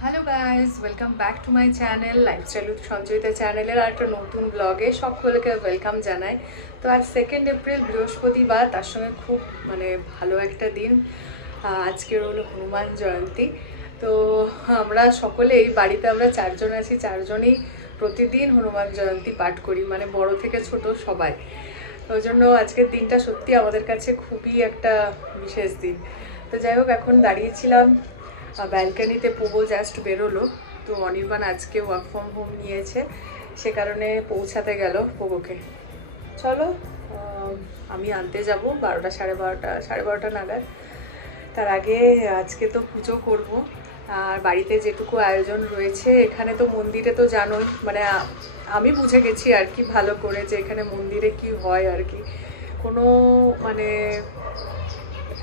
Hello guys, welcome back to my channel lifestyle with Sanjayita চ্যানেলের আর একটা নতুন ব্লগে সকলকে ওয়েলকাম জানাই। তো আজ 2 এপ্রিল বৃহস্পতিবার, তার সঙ্গে খুব ভালো একটা দিন। আজকের হলো হনুমান জয়ন্তী। তো আমরা সকলেই বাড়িতে আমরা 4 জন আছি, 4 জনেই প্রতিদিন হনুমান জয়ন্তী পাঠ করি, বড় থেকে ছোট সবাই। ওই জন্য আজকের দিনটা সত্যি আমাদের কাছে খুবই একটা বিশেষ দিন। তো যাই হোক, এখন দাঁড়িয়েছিলাম ব্যালকানিতে, পোগো জাস্ট বেরোলো। তো অনির্বাণ আজকে ওয়ার্ক ফ্রম হোম নিয়েছে, সে কারণে পৌঁছাতে গেল পোগোকে। চলো, আমি আনতে যাব 12টা সাড়ে বারোটা নাগাদ। তার আগে আজকে তো পুজো করব, আর বাড়িতে যেটুকু আয়োজন রয়েছে, এখানে তো মন্দিরে তো জানোই, আমি বুঝে গেছি আর কি ভালো করে, যে এখানে মন্দিরে কি হয় আর কি, কোনো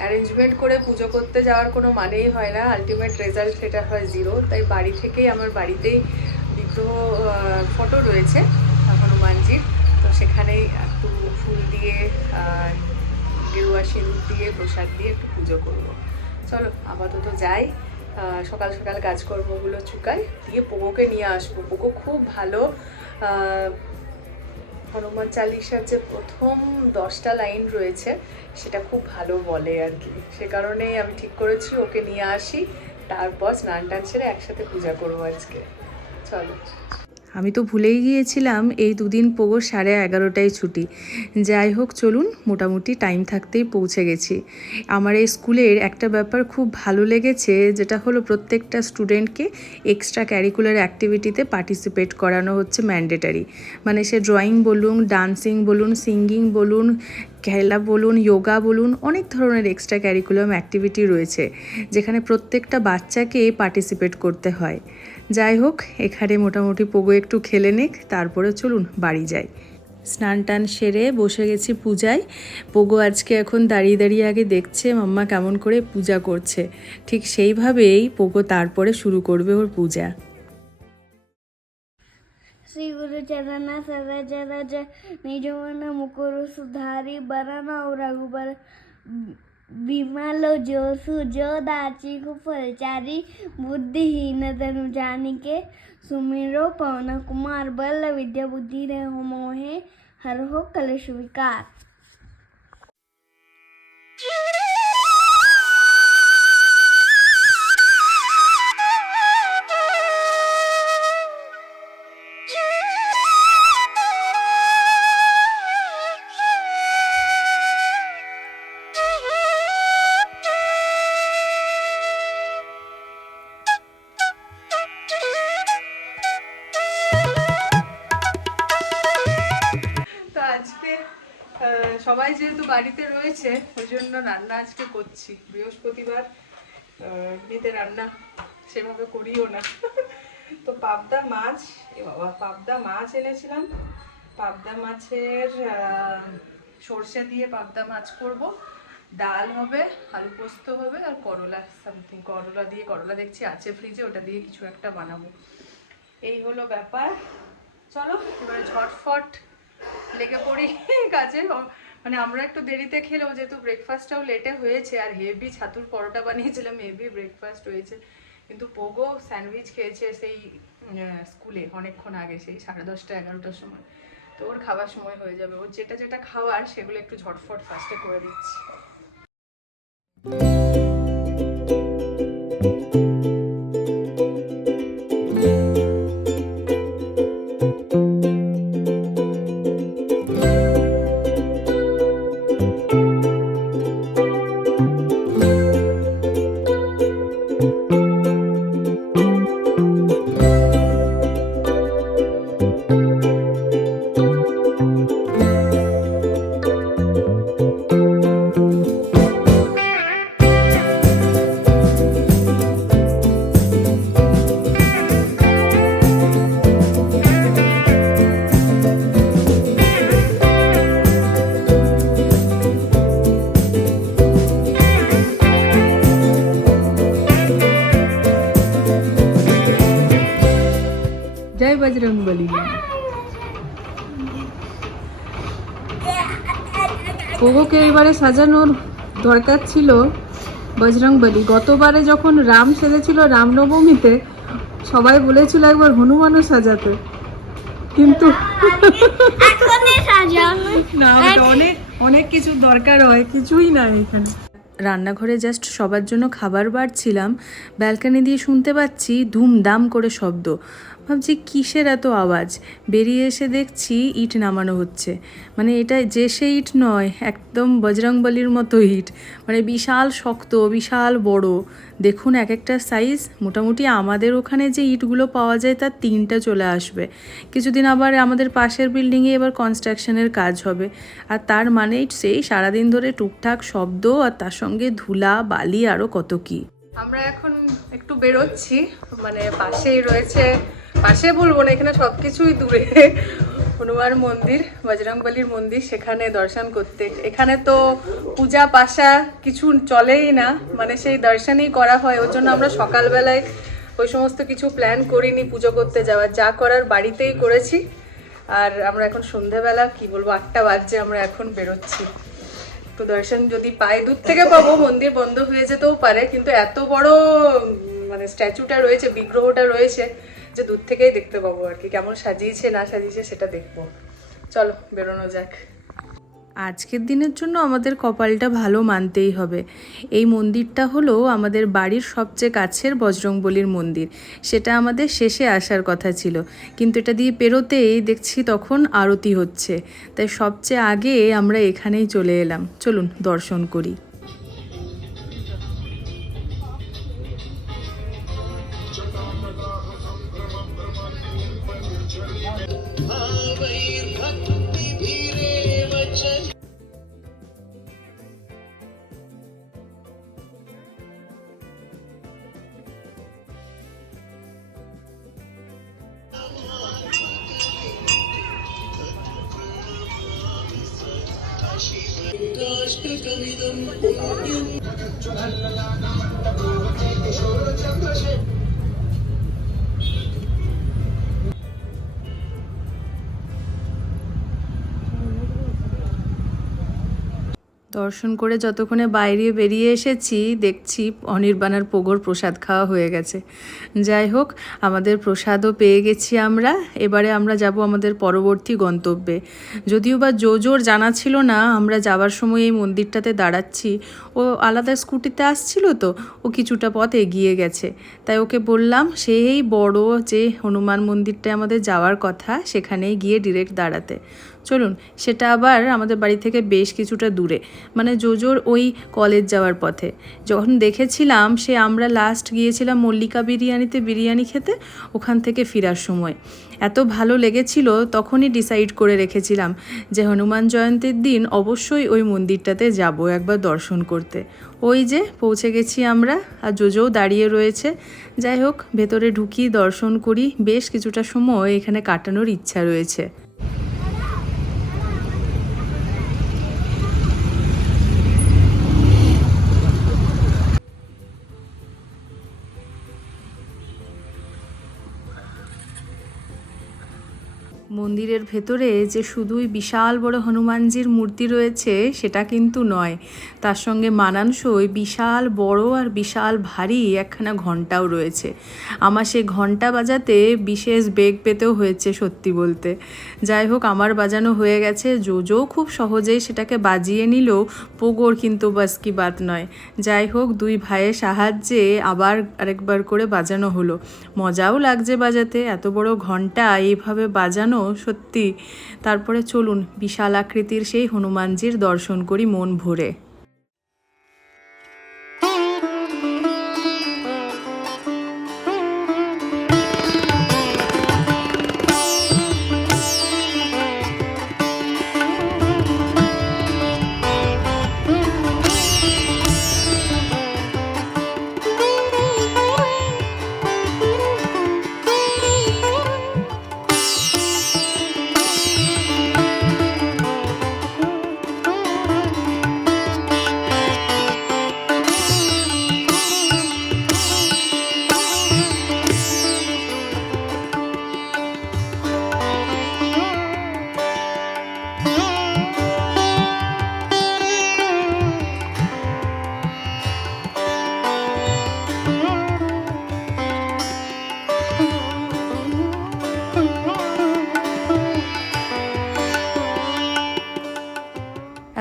অ্যারেঞ্জমেন্ট করে পুজো করতে যাওয়ার কোনো মানেই হয় না, আলটিমেট রেজাল্ট সেটা হয় 0। তাই বাড়ি থেকেই, আমার বাড়িতেই বিগ্রহ ফটো রয়েছে হনুমানজির, তো সেখানেই একটু ফুল দিয়ে গেরুয়া সিঁদুর দিয়ে প্রসাদ দিয়ে একটু পুজো করব। চলো আপাতত যাই, সকাল সকাল কাজকর্মগুলো চুকাই, দিয়ে পোগোকে নিয়ে আসবো। পোগো খুব ভালো হনুমান চালিসার যে প্রথম 10টা লাইন রয়েছে সেটা খুব ভালো বলে আর কি, সে কারণেই আমি ঠিক করেছি ওকে নিয়ে আসি, তারপর স্নান টান সেরে একসাথে পূজা করবো আজকে। চলো। আমি তো ভুলেই গিয়েছিলাম এই দুদিন পোগো 11:30টায় ছুটি। যাই হোক, চলুন, মোটামুটি টাইম থাকতেই পৌঁছে গেছি। আমার এই স্কুলের একটা ব্যাপার খুব ভালো লেগেছে, যেটা হলো প্রত্যেকটা স্টুডেন্টকে এক্সট্রা ক্যারিকুলার অ্যাক্টিভিটিতে পার্টিসিপেট করানো হচ্ছে ম্যান্ডেটারি। সে ড্রয়িং বলুন, ডান্সিং বলুন, সিঙ্গিং বলুন, খেলা বলুন, যোগা বলুন, অনেক ধরনের এক্সট্রা ক্যারিকুলাম অ্যাক্টিভিটি রয়েছে, যেখানে প্রত্যেকটা বাচ্চাকে পার্টিসিপেট করতে হয়। যাই হোক, এখানে মোটামুটি পোগো একটু খেলে নিক, তারপরে চলুন বাড়ি যাই। স্নান টান সেরে বসে গেছি পূজায়। পোগো আজকে এখন দাঁড়িয়ে দাঁড়িয়ে আগে দেখছে মাম্মা কেমন করে পূজা করছে, ঠিক সেইভাবেই পোগো তারপরে শুরু করবে ওর পূজা। শ্রী গুরু চরণ সরজ রজ নিজ মন মুকুর সুধারি বরণ রঘুबर विमल जो सुजो दाची फलचारी बुद्धिहीन तनु जानिके सुमिरो पवन कुमार बल विद्या बुद्धि रहो मोहे हर हो कलेश विकार। সবাই যেহেতু বাড়িতে রয়েছে, ওই জন্য রান্না আজকে করছি। বৃহস্পতিবার এমনিতে রান্না সেভাবে করিও না। তো পাবদা মাছ এনেছিলাম। পাবদা মাছের সর্ষে দিয়ে পাবদা মাছ করব, ডাল হবে, আলু পোস্ত হবে, আর করলা সামথিং, করলা দেখছি আছে ফ্রিজে, ওটা দিয়ে কিছু একটা বানাবো। এই হলো ব্যাপার। চলো এবারে ঝটফট লেগে পড়ি কাজে। আমরা একটু দেরিতে খেলেও, যেহেতু ব্রেকফাস্টটাও লেটে হয়েছে, আর হেভি ছাতুর পরোটা বানিয়েছিলাম, হেভি ব্রেকফাস্ট হয়েছে। কিন্তু পোগো স্যান্ডউইচ খেয়েছে সেই স্কুলে অনেকক্ষণ আগে, সেই 10:30 11টার সময়। তো ওর খাবার সময় হয়ে যাবে, ওর যেটা যেটা খাওয়ার সেগুলো একটু ঝটফট ফার্স্টে করে দিচ্ছি। বজরংবলী। পোগোকে এবারে সাজানোর দরকার ছিল বজরংবলী। গতবারে যখন রাম সেজেছিল রামনবমীতে, সবাই বলেছিল একবার হনুমানও সাজাতে, কিন্তু না, অনেক অনেক কিছু দরকার হয়, কিছুই না এখানে। রান্নাঘরে জাস্ট সবার জন্য খাবার বাড়ছিলাম, ব্যালকনি দিয়ে শুনতে পাচ্ছি ধুমধাম করে শব্দ। ভাবছি কিসের এত আওয়াজ, বেরিয়ে এসে দেখছি ইট নামানো হচ্ছে। মানে এটা যে সে ইট নয়, একদম বজরংবলীর মতো ইট, মানে বিশাল শক্ত, বিশাল বড়। দেখুন এক একটা সাইজ, মোটামুটি আমাদের ওখানে যে ইটগুলো পাওয়া যায় তার 3টা চলে আসবে। কিছুদিন আবার আমাদের পাশের বিল্ডিংয়ে এবার কনস্ট্রাকশনের কাজ হবে, আর তার মানে সেই সারাদিন ধরে টুকটাক শব্দ, আর তার সঙ্গে ধুলা বালি আরও কত কি। আমরা এখন একটু বেরোচ্ছি, মানে পাশেই রয়েছে, পাশে বলবো না, এখানে সব কিছুই দূরে, হনুমান মন্দির, বজরংবলীর মন্দির, সেখানে দর্শন করতে। এখানে তো পূজা পাশা কিছু চলেই না, মানে সেই দর্শনই করা হয়। ওর জন্য আমরা সকালবেলায় ওই সমস্ত কিছু প্ল্যান করিনি পুজো করতে যাওয়ার, যা করার বাড়িতেই করেছি। আর আমরা এখন সন্ধেবেলা, কি বলবো, 8টা বাজছে, আমরা এখন বেরোচ্ছি। তো দর্শন যদি পাই, দূর থেকে পাবো, মন্দির বন্ধ হয়ে যেতেও পারে, কিন্তু এত বড় মানে স্ট্যাচুটা রয়েছে, বিগ্রহটা রয়েছে, যে দূর থেকেই দেখতে পাবো আর কি, কেমন সাজিয়েছে না সাজিয়েছে সেটা দেখবো। চলো বেরোনো যাক। আজকের দিনের জন্য আমাদের কপালটা ভালো মানতেই হবে। এই মন্দিরটা হলো আমাদের বাড়ির সবচেয়ে কাছের বজরংবলীর মন্দির। সেটা আমাদের শেষে আসার কথা ছিল, কিন্তু এটা দিয়ে পেরোতেই দেখছি তখন আরতি হচ্ছে, তাই সবচেয়ে আগে আমরা এখানেই চলে এলাম। চলুন দর্শন করি। দর্শন করে যতক্ষণে বাইরে বেরিয়ে এসেছি, দেখছি অনির্বাণার পোগোর প্রসাদ খাওয়া হয়ে গেছে। যাই হোক, আমাদের প্রসাদও পেয়ে গেছি আমরা। এবারে আমরা যাব আমাদের পরবর্তী গন্তব্যে। যদিও বা জোজোর জানা ছিল না আমরা যাওয়ার সময় এই মন্দিরটাতে দাঁড়াচ্ছি। ও আলাদা স্কুটিতে আসছিল, তো ও কিছুটা পথ এগিয়ে গেছে, তাই ওকে বললাম সেই বড় যে হনুমান মন্দিরটায় আমাদের যাওয়ার কথা, সেখানেই গিয়ে ডিরেক্ট দাঁড়াতে। চলুন, সেটা আবার আমাদের বাড়ি থেকে বেশ কিছুটা দূরে, মানে জোজোর ওই কলেজ যাওয়ার পথে। যখন দেখেছিলাম সে আমরা লাস্ট গিয়েছিলাম মল্লিকা বিরিয়ানিতে বিরিয়ানি খেতে, ওখান থেকে ফেরার সময় এত ভালো লেগেছিল, তখনই ডিসাইড করে রেখেছিলাম যে হনুমান জয়ন্তীর দিন অবশ্যই ওই মন্দিরটাতে যাব একবার দর্শন করতে। ওই যে পৌঁছে গেছি আমরা, আর জোজোও দাঁড়িয়ে রয়েছে। যাই হোক, ভেতরে ঢুকি, দর্শন করি, বেশ কিছুটা সময় এখানে কাটানোর ইচ্ছা রয়েছে। মন্দিরের ভেতরে যে শুধুই বিশাল বড় হনুমানজির মূর্তি রয়েছে সেটা কিন্তু নয়, তার সঙ্গে মানানসই বিশাল বড় আর বিশাল ভারী একখানা ঘণ্টাও রয়েছে। আমার সেই ঘণ্টা বাজাতে বিশেষ বেগ পেতেও হয়েছে সত্যি বলতে। যাই হোক, আমার বাজানো হয়ে গেছে, জোজো খুব সহজেই সেটাকে বাজিয়ে নিলেও পোগোর কিন্তু বাস কি বাত নয়। যাই হোক, দুই ভাইয়ের সাহায্যে আবার আরেকবার করে বাজানো হলো। মজাও লাগছে বাজাতে, এত বড় ঘণ্টা এইভাবে বাজানো সত্যি। তারপরে চলুন বিশাল আকৃতির সেই হনুমানজির দর্শন করি মন ভরে।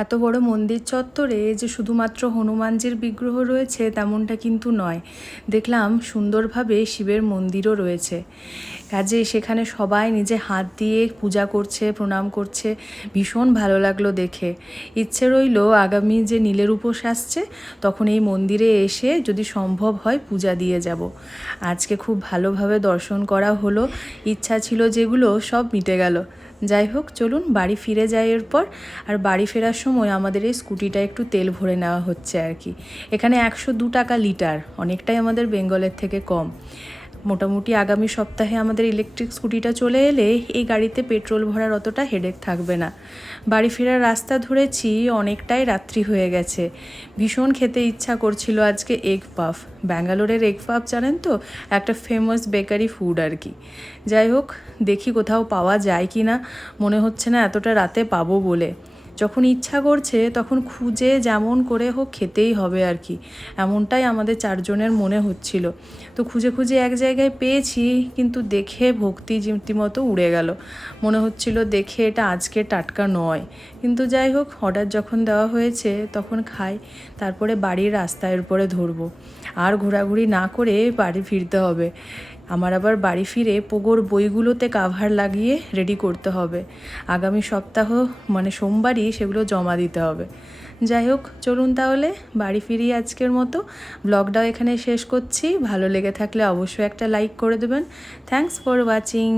এত বড় মন্দির চত্বরে যে শুধুমাত্র হনুমানজির বিগ্রহ রয়েছে তেমনটা কিন্তু নয়, দেখলাম সুন্দরভাবে শিবের মন্দিরও রয়েছে। কাজে সেখানে সবাই নিজে হাত দিয়ে পূজা করছে, প্রণাম করছে, ভীষণ ভালো লাগলো দেখে। ইচ্ছে রইল আগামী যে নীলের উপোস আসছে তখন এই মন্দিরে এসে যদি সম্ভব হয় পূজা দিয়ে যাব। আজকে খুব ভালোভাবে দর্শন করা হলো, ইচ্ছা ছিল যেগুলো সব মিটে গেল। যাই হোক, চলুন বাড়ি ফিরে যাই এরপর। আর বাড়ি ফেরার সময় আমাদের এই স্কুটিটা একটু তেল ভরে নেওয়া হচ্ছে আর কি। এখানে 102 টাকা লিটার, অনেকটাই আমাদের বেঙ্গলের থেকে কম। মোটামুটি আগামী সপ্তাহে আমাদের ইলেকট্রিক স্কুটিটা চলে এলে এই গাড়িতে পেট্রোল ভরার অতটা হেডেক থাকবে না। বাড়ি ফেরার রাস্তা ধরেছি, অনেকটাই রাত্রি হয়ে গেছে। ভীষণ খেতে ইচ্ছা করছিল আজকে এগ পাফ। ব্যাঙ্গালোরের এগ পাফ জানেন তো, একটা ফেমাস বেকারি ফুড আর কি। যাই হোক, দেখি কোথাও পাওয়া যায় কি না, মনে হচ্ছে না এতটা রাতে পাবো বলে। যখন ইচ্ছা করছে তখন খুঁজে যেমন করে হোক খেতেই হবে আর কি, এমনটাই আমাদের চারজনের মনে হচ্ছিল। তো খুঁজে খুঁজে এক জায়গায় পেয়েছি, কিন্তু দেখে ভক্তি রীতিমতো উড়ে গেল। মনে হচ্ছিল দেখে এটা আজকে টাটকা নয়, কিন্তু যাই হোক, অর্ডার যখন দেওয়া হয়েছে তখন খাই, তারপরে বাড়ির রাস্তার উপরে ধরবো। আর ঘোরাঘুরি না করে বাড়ি ফিরতে হবে। আমার আবার বাড়ি ফিরে পোগোর বইগুলোতে কাভার লাগিয়ে রেডি করতে হবে। আগামী সপ্তাহ মানে সোমবারই সেগুলো জমা দিতে হবে। যাই হোক, চলুন তাহলে বাড়ি ফিরি আজকের মতো। ব্লগটাও এখানে শেষ করছি। ভালো লেগে থাকলে অবশ্যই একটা লাইক করে দেবেন। Thanks for watching.